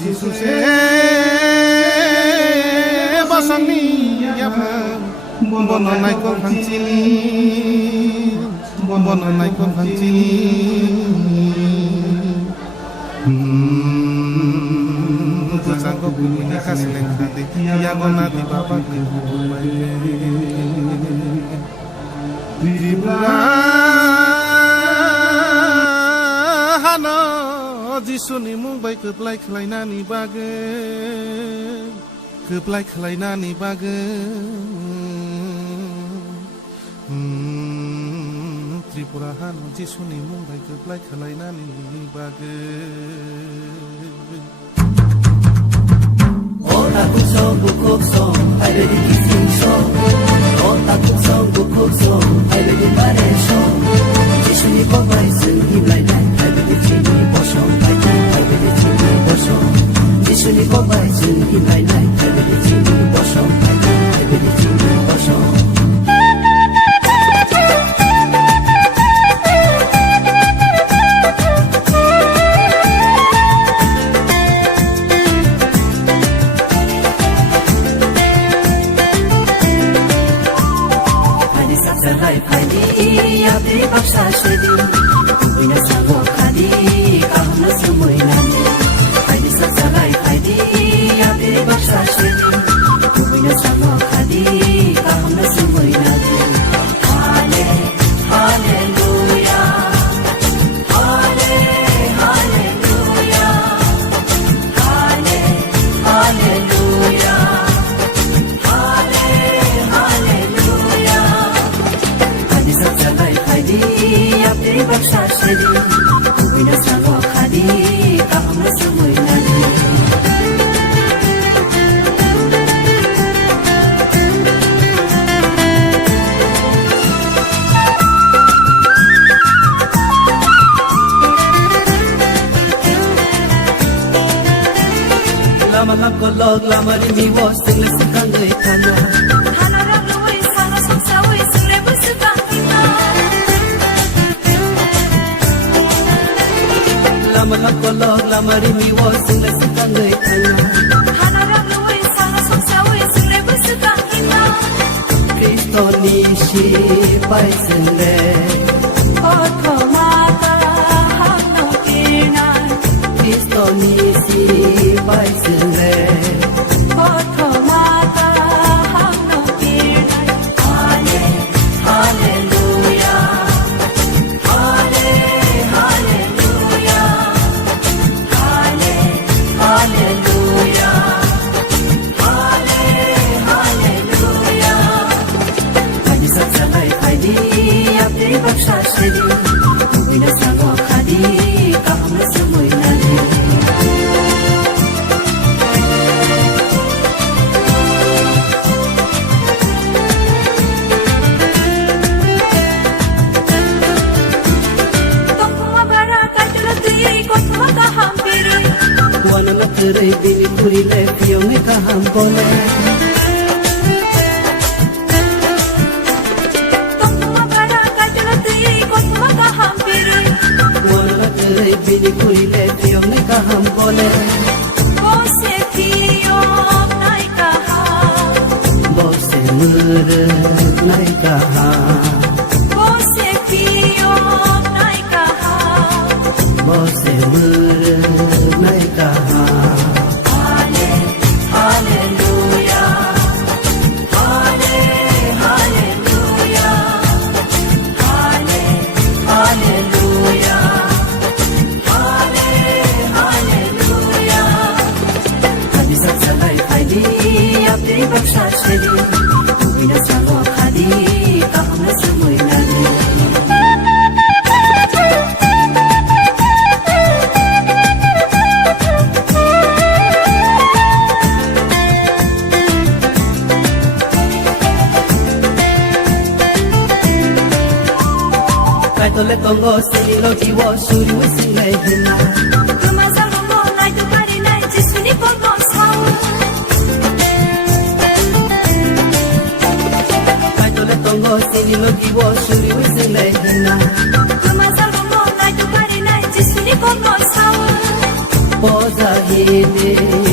जिसुसे बासांनि बननायखौ फांसिनि बननायखौ फांसिनि गोजांखौ गुबुननि खासिलें खादे यागना दि बाबा त्रिपुरा हानो जिसुनि मुंबाय खोबलाय खालायनानै बागो खोबलाय खालायनानै बागो त्रिपुरा हानो जिसुनि मुंबाय खोबलाय खालायनानै बागो Otaku song, bukuk song, I let it sing song. Otaku song, bukuk song, I let it bare song. Jishuni bobai sung hiblai nai, I let it chini boshong, I let it chini boshong. Jishuni bobai sung hiblai nai, I let it chini boshong, I let it chini boshong. Baksa shedi, kubina sango khadi, kahna sumoy nani. Haidi sasalai haidi, abe baksa shedi, kubina sango khadi, kahna sumoy nani. Hallelujah, hallelujah, hallelujah, hallelujah. Haidi sasalai Abdi baksa shedi, kubina sango khadi, kahna sumoy nani. Lama lako log, lama rimi wo, sing le sukang gay tana. Hana rang luwi, sana song sawi, sing le bu sukang hina. Lama lako log, lama rimi wo, sing le sukang gay tana. Hana rang luwi, sana song sawi, sing le bu sukang hina. Kristo nishi pai sing le. Otho mata hak no kinai. Kristo nishi pai sing le. Otho mata hak no kinai. Hallelujah, hallelujah, hallelujah, hallelujah. Haidi sasalai haidi, abdi baksa shedi, kubina sango khadi, kahna sumoy nani. Wana na terai bini kuri le piyo me kaham bole. Wana na terai bini kuri le piyo me kaham bole. Bose piyo nai kaham. Bose mure nai kaham. Bose piyo nai kaham. Bose mure nai kaham. Hallelujah, hallelujah, hallelujah, hallelujah. Haidi sasalai haidi, abdi baksa shedi, kubina sango khadi, kahna sumoy nani. Tole Congo, Sili Loki, Shuri, Wissing, Hina. Kumazamo, Night to Party Night, just when you put on sound. Tole Congo, Sili Loki, Shuri, Wissing, Hina. Kumazamo, Night to Party Night, just when you put on sound. Posa, de